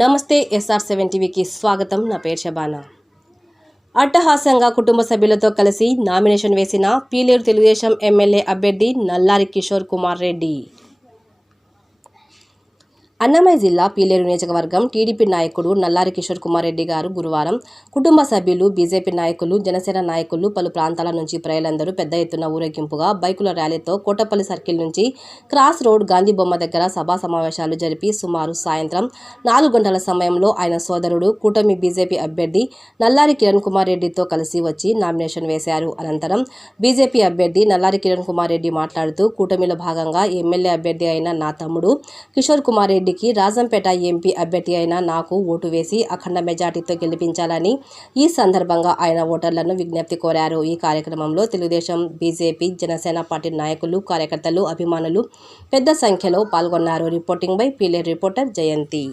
నమస్తే SR seven టీవీకి స్వాగతం. నా పేరు షబానా. అట్టహాసంగా కుటుంబ సభ్యులతో కలిసి నామినేషన్ వేసిన పీలేరు తెలుగుదేశం ఎమ్మెల్యే అభ్యర్థి నల్లారి కిషోర్ కుమార్ రెడ్డి. అన్నమయ్య జిల్లా పీలేరు నియోజకవర్గం టీడీపీ నాయకుడు నల్లారి కిషోర్ కుమార్ రెడ్డి గారు గురువారం కుటుంబ సభ్యులు బీజేపీ నాయకులు జనసేన నాయకులు పలు ప్రాంతాల నుంచి ప్రజలందరూ పెద్ద ఎత్తున ఊరేగింపుగా బైకుల ర్యాలీతో కోటపల్లి సర్కిల్ నుంచి క్రాస్ రోడ్ గాంధీ బొమ్మ దగ్గర సభా సమావేశాలు జరిపి సుమారు సాయంత్రం నాలుగు గంటల సమయంలో ఆయన సోదరుడు కూటమి బీజేపీ అభ్యర్థి నల్లారి కిరణ్ కుమార్ రెడ్డితో కలిసి వచ్చి నామినేషన్ వేశారు. అనంతరం బీజేపీ అభ్యర్థి నల్లారి కిరణ్ కుమార్ రెడ్డి మాట్లాడుతూ కూటమిలో భాగంగా ఎమ్మెల్యే అభ్యర్థి అయిన నా తమ్ముడు కిషోర్ కుమార్ రెడ్డి రెడ్డికి రాజంపేట ఎంపీ అభ్యర్థి అయిన నాకు ఓటు వేసి అఖండ మెజార్టీతో గెలిపించాలని ఈ సందర్భంగా ఆయన ఓటర్లను విజ్ఞప్తి కోరారు. ఈ కార్యక్రమంలో తెలుగుదేశం బీజేపీ జనసేన పార్టీ నాయకులు కార్యకర్తలు అభిమానులు పెద్ద సంఖ్యలో పాల్గొన్నారు. Reporting by Pileru reporter Jayanthi.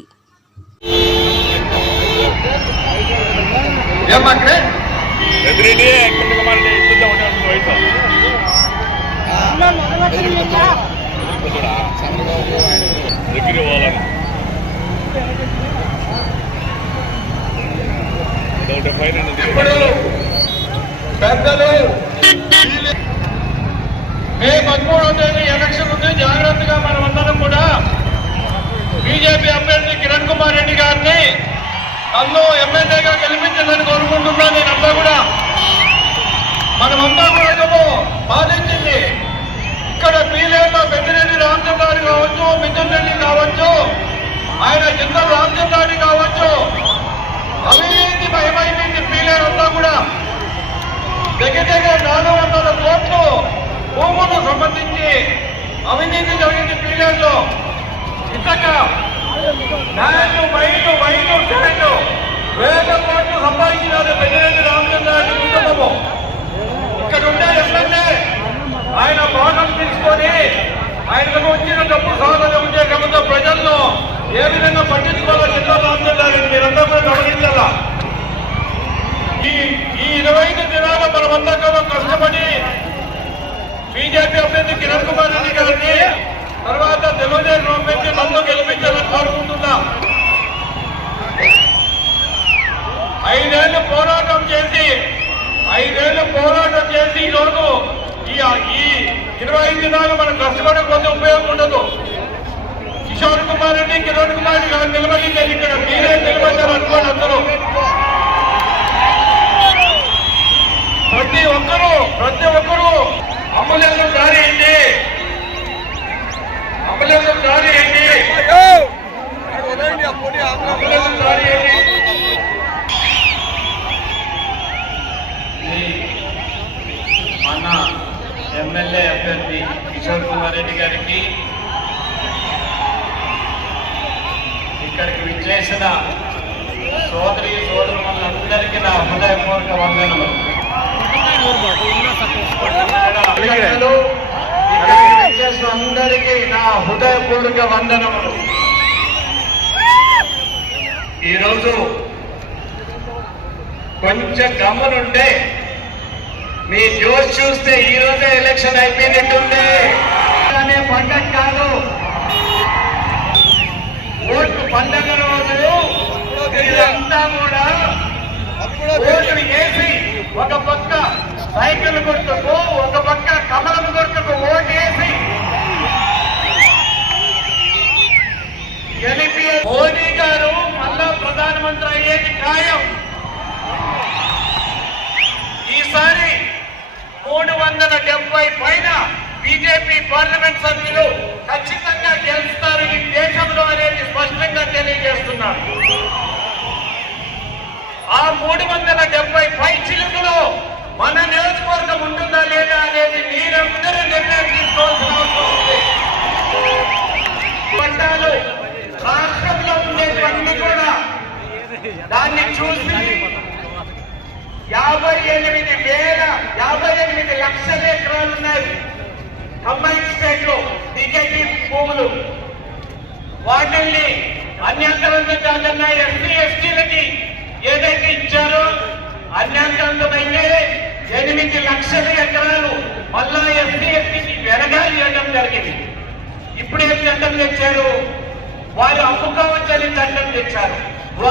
ఏమంటే దగ్గర పెద్దలు మే పదమూడవ తేదీ ఎలక్షన్ ఉంది. జాగ్రత్తగా మనం అందరం కూడా బీజేపీ అభ్యర్థి కిరణ్ కుమార్ రెడ్డి గారిని నన్ను ఎమ్మెల్యేగా గెలిపించాలని కోరుకుంటున్నాను నేనంతా కూడా మనమంతా కూడా బాధించింది. ఇక్కడ పీలేరులో పెద్దిరెడ్డి కావచ్చు మిథున్ రెడ్డి కావచ్చు ఆయన కింద రామచంద్రాడి కావచ్చు. అవినీతి భయమైంది పీలేరు అంతా కూడా. దగ్గర దగ్గర నాలుగు వందల కోట్లు భూములకు సంబంధించి అవినీతి జరిగింది పీలేరులో ఇతక. ల్యాండ్ వైన్ వైన్ శాండ్ ఏ విధంగా పట్టించుకోవాలో జిల్లా రామచంద్రారెడ్డి మీరంతా కూడా గమనించాలా? ఈ ఈ ఇరవై ఐదు దినాలు మనమంతా కూడా కష్టపడి బీజేపీ అభ్యర్థి కిరణ్ కుమార్ రెడ్డి గారిని తర్వాత తెలుగుదేశం అభ్యర్థి నన్ను గెలిపించాలని కోరుకుంటున్నా. ఐదేళ్ళు పోరాటం చేసి ఐదేళ్ళు పోరాటం చేసి ఈ రోజు ఈ ఈ ఇరవై ఐదు దినాలు మనం కష్టపడకపోతే ఉపయోగం ఉండదు కిషోర్ కుమార్ రెడ్డి కిరణ్ నిలబడింది ఇక్కడ మీరే నిలబడ్డారు అనుకోండి అందరూ. ప్రతి ఒక్కరూ ప్రతి ఒక్కరూ అమలేందుకు దారి ఏంటి అమలేందుకు దారి ఏంటి అమలేందుకు దారి ఏంటి మన ఎమ్మెల్యే అభ్యర్థి కిషోర్ కుమార్ రెడ్డి గారికి ఇక్కడికి విచ్చేసిన సోదరి సోదరులందరికీ నా హృదయపూర్వక వందనములు. విచ్చేసిన అందరికీ నా హృదయపూర్వక వందనములు. ఈరోజు కొంచెం గమనుంటే మీ జోష్ చూస్తే ఈ రోజే ఎలక్షన్ అయిపోయినట్టుంది. అనే పండగ కాదు. పండగ రోజు ఇదంతా కూడా ఓటు వేసి చిలుకలో మన నియోజకవర్గం ఉంటుందా లేదా అనేది మీరందరూ నిర్ణయం తీసుకోవాల్సిన అవసరం ఉంది. పట్టాలు రాష్ట్రంలో ఉండేటువంటి కూడా దాన్ని చూసి యాభై ఎనిమిది వేల యాభై ఎనిమిది లక్షల ఎకరాలు ఉన్నాయి. కంబైన్ స్టేట్లో బీజేపీ భూములు. వాటిల్ని కాకుండా ఎస్సీ ఎస్టీలకి ఏదైతే ఇచ్చారో అన్యాక్రాంతమైతే ఎనిమిది లక్షల ఎకరాలు మళ్ళా ఎస్సీ ఎస్టీకి వెనకాల ఇవ్వడం జరిగింది. ఇప్పుడు ఏం చట్టం తెచ్చారు. వారు అమ్ముకోవచ్చని చట్టం తెచ్చారు.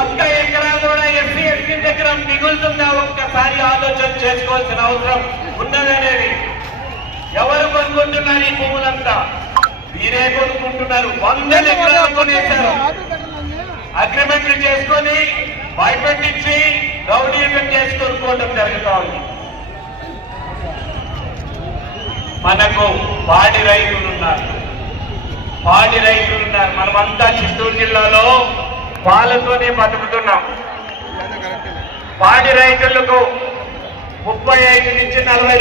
ఒక్క ఎకరా కూడా ఎస్సీ ఎస్టీ దగ్గర మిగులుతుందా? ఒక్కసారి ఆలోచన చేసుకోవాల్సిన అవసరం ఉన్నదనేది. ఎవరు కొనుక్కుంటున్నారు ఈ భూములంతా? మీరే కొనుక్కుంటున్నారు. వందల ఎకరాలు కొనేశారు. అగ్రిమెంట్లు చేసుకొని భయపెట్టించి రౌడీయుతం చేసి జరుగుతూ ఉంది. మనకు పాడి రైతులు ఉన్నారు పాడి రైతులు ఉన్నారు మనమంతా చిత్తూరు జిల్లాలో పాలతోనే బతుకుతున్నాం. పాడి రైతులకు ముప్పై ఐదు నుంచి నలభై